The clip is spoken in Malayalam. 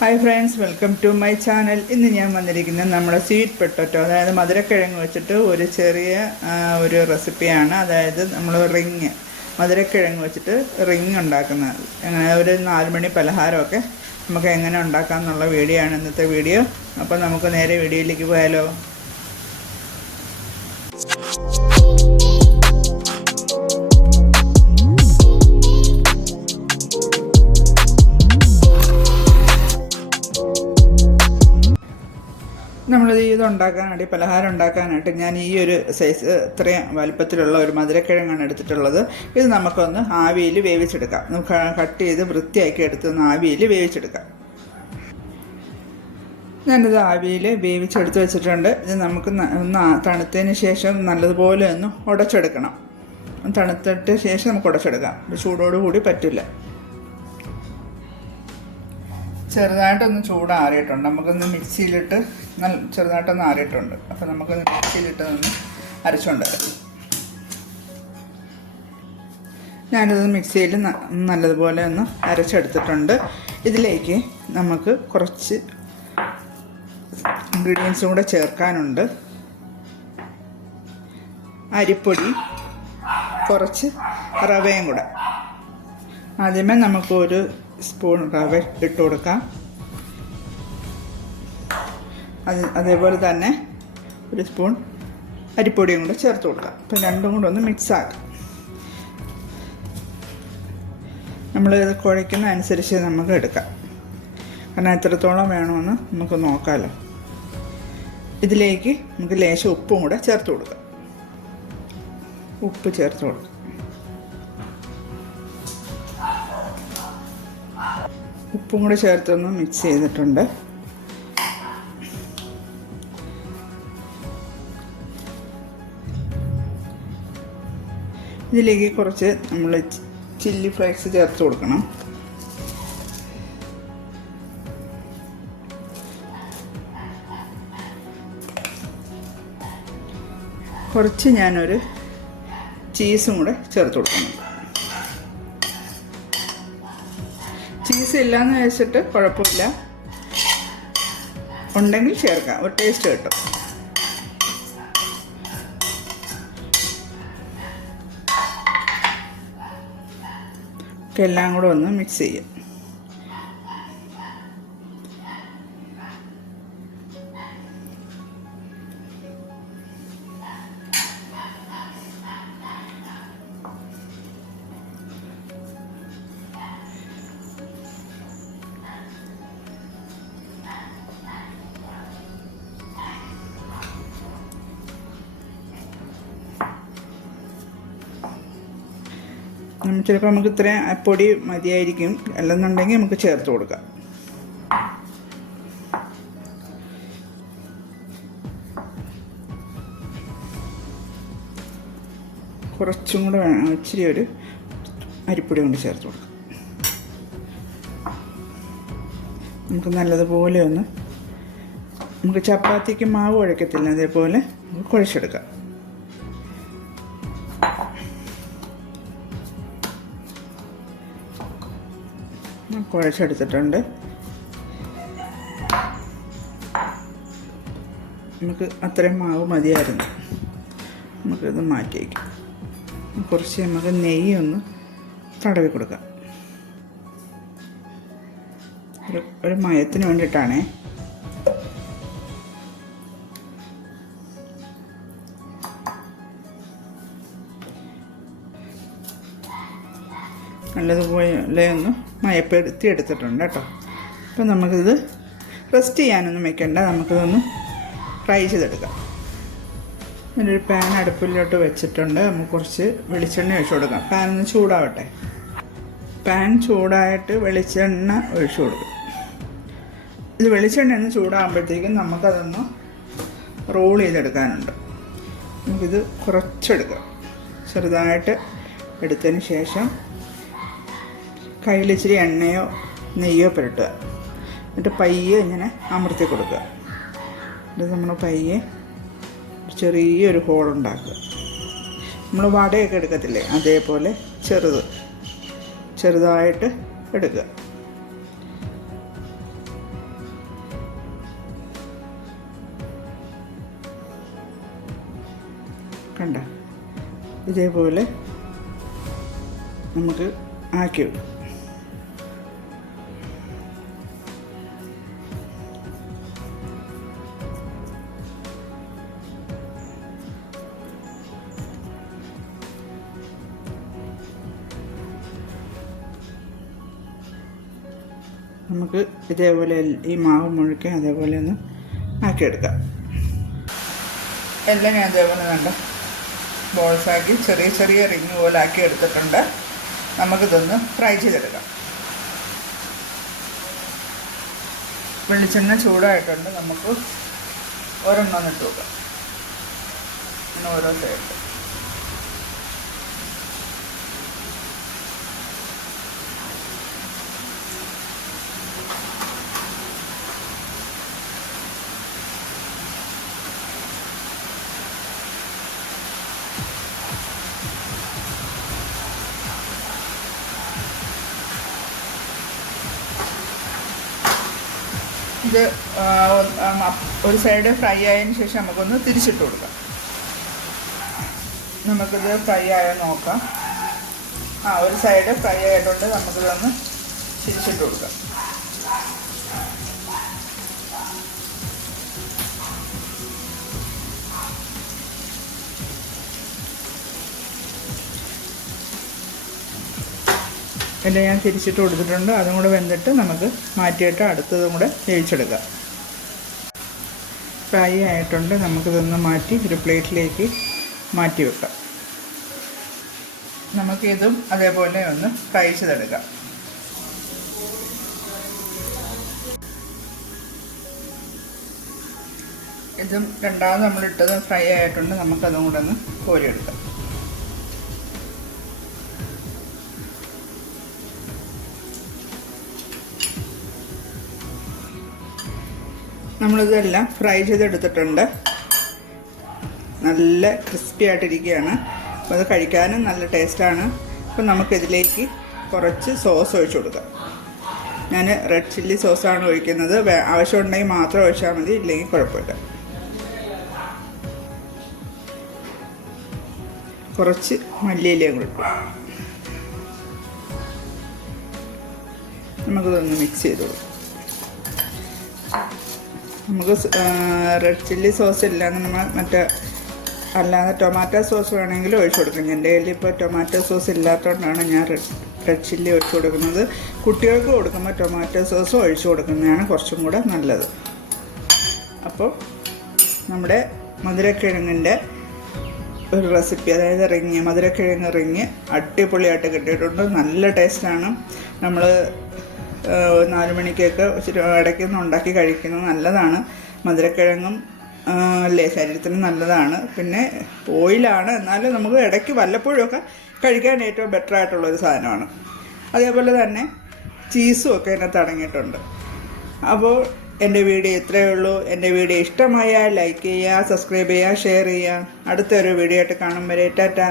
Hi friends welcome to my channel ഇന്ന് ഞാൻ വന്നിരിക്കുന്നത് നമ്മുടെ സ്വീറ്റ് പൊട്ടറ്റോ അതായത് മധുരക്കിഴങ്ങ് വെച്ചിട്ട് ഒരു ചെറിയ ഒരു റെസിപ്പിയാണ് അതായത് നമ്മൾ റിങ് മധുരക്കിഴങ്ങ് വെച്ചിട്ട് റിങ് ഉണ്ടാക്കുന്നത്. അങ്ങനെ ഒരു നാലുമണി പലഹാരമൊക്കെ നമുക്ക് എങ്ങനെ ഉണ്ടാക്കാം എന്നുള്ള വീഡിയോ ആണ് ഇന്നത്തെ വീഡിയോ അപ്പോൾ നമുക്ക് നേരെ വീഡിയോയിലേക്ക് പോയാലോ? നമ്മളിത് ഇത് ഉണ്ടാക്കാനായിട്ട് പലഹാരം ഉണ്ടാക്കാനായിട്ട് ഞാൻ ഈ ഒരു സൈസ് ഇത്രയും വലിപ്പത്തിലുള്ള ഒരു മധുരക്കിഴങ്ങാണ് എടുത്തിട്ടുള്ളത്. ഇത് നമുക്കൊന്ന് ആവിയിൽ വേവിച്ചെടുക്കാം. നമുക്ക് കട്ട് ചെയ്ത് വൃത്തിയാക്കി എടുത്ത് ആവിയിൽ വേവിച്ചെടുക്കാം. ഞാനിത് ആവിയിൽ വേവിച്ചെടുത്ത് വെച്ചിട്ടുണ്ട്. ഇത് നമുക്ക് ഒന്ന് തണുത്തതിന് ശേഷം നല്ലതുപോലെ ഒന്ന് ഉടച്ചെടുക്കണം. തണുത്തിട്ട് ശേഷം നമുക്ക് ഉടച്ചെടുക്കാം. ചൂടോടുകൂടി പറ്റില്ല. ചെറുതായിട്ടൊന്ന് ചൂടാറിയിട്ടുണ്ട്. നമുക്കൊന്ന് മിക്സിയിലിട്ട് നല്ല ചെറുതായിട്ടൊന്ന് ആറിയിട്ടുണ്ട്. അപ്പോൾ നമുക്ക് മിക്സിയിലിട്ട് ഒന്ന് അരച്ചുകൊണ്ട് വരാം. ഞാനിത് മിക്സിയിൽ നല്ലതുപോലെ ഒന്ന് അരച്ചെടുത്തിട്ടുണ്ട്. ഇതിലേക്ക് നമുക്ക് കുറച്ച് ഇൻഗ്രീഡിയൻസും കൂടെ ചേർക്കാനുണ്ട്. അരിപ്പൊടി കുറച്ച് റവയും കൂടെ. ആദ്യമേ നമുക്ക് ഒരു സ്പൂൺ റവ ഇട്ട് കൊടുക്കാം. അത് അതേപോലെ തന്നെ ഒരു സ്പൂൺ അരിപ്പൊടിയും കൂടെ ചേർത്ത് കൊടുക്കാം. അപ്പം രണ്ടും കൂടെ ഒന്ന് മിക്സ് ആക്കാം. നമ്മൾ ഇത് കുഴയ്ക്കുന്ന അനുസരിച്ച് നമുക്ക് എടുക്കാം. കാരണം എത്രത്തോളം വേണമെന്ന് നമുക്ക് നോക്കാമല്ലോ ഇതിലേക്ക് നമുക്ക് ലേശം ഉപ്പും കൂടെ ചേർത്ത് കൊടുക്കാം. ഉപ്പ് ചേർത്ത് കൊടുക്കാം. ഉപ്പും കൂടെ ചേർത്തൊന്ന് മിക്സ് ചെയ്തിട്ടുണ്ട്. ഇതിലേക്ക് കുറച്ച് നമ്മൾ ചില്ലി ഫ്ലേക്സ് ചേർത്ത് കൊടുക്കണം. കുറച്ച് ഞാനൊരു ചീസും കൂടെ ചേർത്ത് കൊടുക്കുന്നുണ്ട്. ചീസ് ഇല്ലയെന്ന് വെച്ചിട്ട് കുഴപ്പമില്ല. ഉണ്ടെങ്കിൽ ചേർക്കാം. ഒരു ടേസ്റ്റ് കിട്ടും. എല്ലാം കൂടെ ഒന്ന് മിക്സ് ചെയ്യാം. ചിലപ്പോൾ നമുക്ക് ഇത്രയും പൊടി മതിയായിരിക്കും. അല്ലെന്നുണ്ടെങ്കിൽ നമുക്ക് ചേർത്ത് കൊടുക്കാം. കുറച്ചും കൂടെ വേണം ഇച്ചിരി ഒരു അരിപ്പൊടി കൊണ്ട് ചേർത്ത് കൊടുക്കാം. നമുക്ക് നല്ലതുപോലെ ഒന്ന് നമുക്ക് ചപ്പാത്തിക്ക് മാവ് കുഴക്കത്തില്ല. അതേപോലെ നമുക്ക് കുഴച്ചെടുക്കാം. കുഴച്ചെടുത്തിട്ടുണ്ട്. നമുക്ക് അത്രയും മാവ് മതിയായിരുന്നു. നമുക്കിത് മാറ്റി വയ്ക്കാം കുറച്ച് നമുക്ക് നെയ്യ് ഒന്ന് തടവി കൊടുക്കാം. ഒരു മയത്തിന് വേണ്ടിയിട്ടാണേ നല്ലതുപോലെ ഒന്ന് മയപ്പെടുത്തി എടുത്തിട്ടുണ്ട് കേട്ടോ. അപ്പം നമുക്കിത് റെസ്റ്റ് ചെയ്യാനൊന്നും വെക്കണ്ട. നമുക്കിതൊന്ന് ഫ്രൈ ചെയ്തെടുക്കാം. ഒരു പാൻ അടുപ്പിലോട്ട് വെച്ചിട്ടുണ്ട്. നമുക്ക് കുറച്ച് വെളിച്ചെണ്ണ ഒഴിച്ചു കൊടുക്കാം. പാൻ ഒന്ന് ചൂടാവട്ടെ. പാൻ ചൂടായിട്ട് വെളിച്ചെണ്ണ ഒഴിച്ചു കൊടുക്കും. ഇത് വെളിച്ചെണ്ണ ഒന്ന് ചൂടാകുമ്പോഴത്തേക്കും നമുക്കതൊന്ന് റോൾ ചെയ്തെടുക്കാനുണ്ട്. നമുക്കിത് കുറച്ചെടുക്കാം. ചെറുതായിട്ട് എടുത്തതിന് ശേഷം കയ്യിലിച്ചിരി എണ്ണയോ നെയ്യോ പുരട്ടുക എന്നിട്ട് പയ്യെ ഇങ്ങനെ അമർത്തി കൊടുക്കുക. എന്നിട്ട് നമ്മൾ പയ്യെ ചെറിയൊരു ഹോളുണ്ടാക്കുക നമ്മൾ വടയൊക്കെ എടുക്കത്തില്ലേ? അതേപോലെ ചെറുത് ചെറുതായിട്ട് എടുക്കുക. കണ്ട? ഇതേപോലെ നമുക്ക് ആക്കി വിടും നമുക്ക് ഇതേപോലെ ഈ മാവ് മുഴുക്കി അതേപോലെ ഒന്ന് ആക്കിയെടുക്കാം. എല്ലാം ഞാൻ അതേപോലെ കണ്ട ബോൾസാക്കി ചെറിയ ചെറിയ റിങ് പോലെ ആക്കി എടുത്തിട്ടുണ്ട് നമുക്കിതൊന്ന് ഫ്രൈ ചെയ്തെടുക്കാം. വെളിച്ചെണ്ണ ചൂടായിട്ടുണ്ട്. നമുക്ക് ഒരെണ്ണം ഇട്ട് നോക്കാം ഓരോ സൈഡ് ഇത് ഒരു സൈഡ് ഫ്രൈ ആയതിനു ശേഷം നമുക്കൊന്ന് തിരിച്ചിട്ട് കൊടുക്കാം. നമുക്കിത് ഫ്രൈ ആയോ നോക്കാം. ആ ഒരു സൈഡ് ഫ്രൈ ആയിട്ടുണ്ട് നമുക്കിതൊന്ന് തിരിച്ചിട്ട് കൊടുക്കാം. എല്ലാം ഞാൻ തിരിച്ചിട്ട് കൊടുത്തിട്ടുണ്ട്. അതും കൂടെ വെന്തിട്ട് നമുക്ക് മാറ്റിയിട്ട് അടുത്തതും കൂടെ വേവിച്ചെടുക്കാം. ഫ്രൈ ആയിട്ടുണ്ട്. നമുക്കിതൊന്ന് മാറ്റി ഒരു പ്ലേറ്റിലേക്ക് മാറ്റി വെക്കാം. നമുക്കിതും അതേപോലെ ഒന്ന് ഫ്രൈ ചെയ്തെടുക്കാം. ഇതും രണ്ടാമത് നമ്മളിട്ടത് ഫ്രൈ ആയിട്ടുണ്ട്. നമുക്കതും കൂടെ ഒന്ന് കോരിയെടുക്കാം. നമ്മളിതെല്ലാം ഫ്രൈ ചെയ്തെടുത്തിട്ടുണ്ട്. നല്ല ക്രിസ്പി ആയിട്ടിരിക്കുകയാണ്. അപ്പോൾ അത് കഴിക്കാനും നല്ല ടേസ്റ്റാണ്. അപ്പോൾ നമുക്കിതിലേക്ക് കുറച്ച് സോസ് ഒഴിച്ചു കൊടുക്കാം. ഞാൻ റെഡ് ചില്ലി സോസാണ് ഒഴിക്കുന്നത്. ആവശ്യമുണ്ടെങ്കിൽ മാത്രം ഒഴിച്ചാൽ മതി ഇല്ലെങ്കിൽ കുഴപ്പമില്ല. കുറച്ച് മല്ലിയിലയും കൊടുക്കും. നമുക്കിതൊന്ന് മിക്സ് ചെയ്ത് കൊടുക്കാം. നമുക്ക് റെഡ് ചില്ലി സോസ് ഇല്ലാന്ന് നമ്മൾ മറ്റേ അല്ലാതെ ടൊമാറ്റോ സോസ് വേണമെങ്കിൽ ഒഴിച്ചു കൊടുക്കും. എന്റെ കയ്യിൽ ഇപ്പോൾ ടൊമാറ്റോ സോസ് ഇല്ലാത്തതുകൊണ്ടാണ് ഞാൻ റെഡ് റെഡ് ചില്ലി ഒഴിച്ചു കൊടുക്കുന്നത്. കുട്ടികൾക്ക് കൊടുക്കുമ്പോൾ ടൊമാറ്റോ സോസ് ഒഴിച്ചു കൊടുക്കുന്നതാണ് കുറച്ചും കൂടെ നല്ലത്. അപ്പോൾ നമ്മുടെ മധുരക്കിഴങ്ങിന്റെ ഒരു റെസിപ്പി അതായത് റിങ് മധുരക്കിഴങ്ങ് റിങ് അടിപൊളിയായിട്ട് കിട്ടിയിട്ടുണ്ട്. നല്ല ടേസ്റ്റാണ് നമ്മൾ നാല് മണിക്കൊക്കെ ഇച്ചിരി ഇടയ്ക്കൊന്ന് ഉണ്ടാക്കി കഴിക്കുന്നത് നല്ലതാണ്. മധുരക്കിഴങ്ങും അല്ലേ ശരീരത്തിന് നല്ലതാണ്. പിന്നെ ഓയിലാണ്. എന്നാലും നമുക്ക് ഇടയ്ക്ക് വല്ലപ്പോഴുമൊക്കെ കഴിക്കാൻ ഏറ്റവും ബെറ്റർ ആയിട്ടുള്ള ഒരു സാധനമാണ്. അതേപോലെ തന്നെ ചീസും ഒക്കെ എന്നെ അടങ്ങിയിട്ടുണ്ട്. അപ്പോൾ എന്റെ വീഡിയോ ഇത്രയേ ഉള്ളൂ. എന്റെ വീഡിയോ ഇഷ്ടമായാൽ ലൈക്ക് ചെയ്യുക സബ്സ്ക്രൈബ് ചെയ്യുക ഷെയർ ചെയ്യുക. അടുത്തൊരു വീഡിയോ ആയിട്ട് കാണും വരെ. ടാറ്റാ.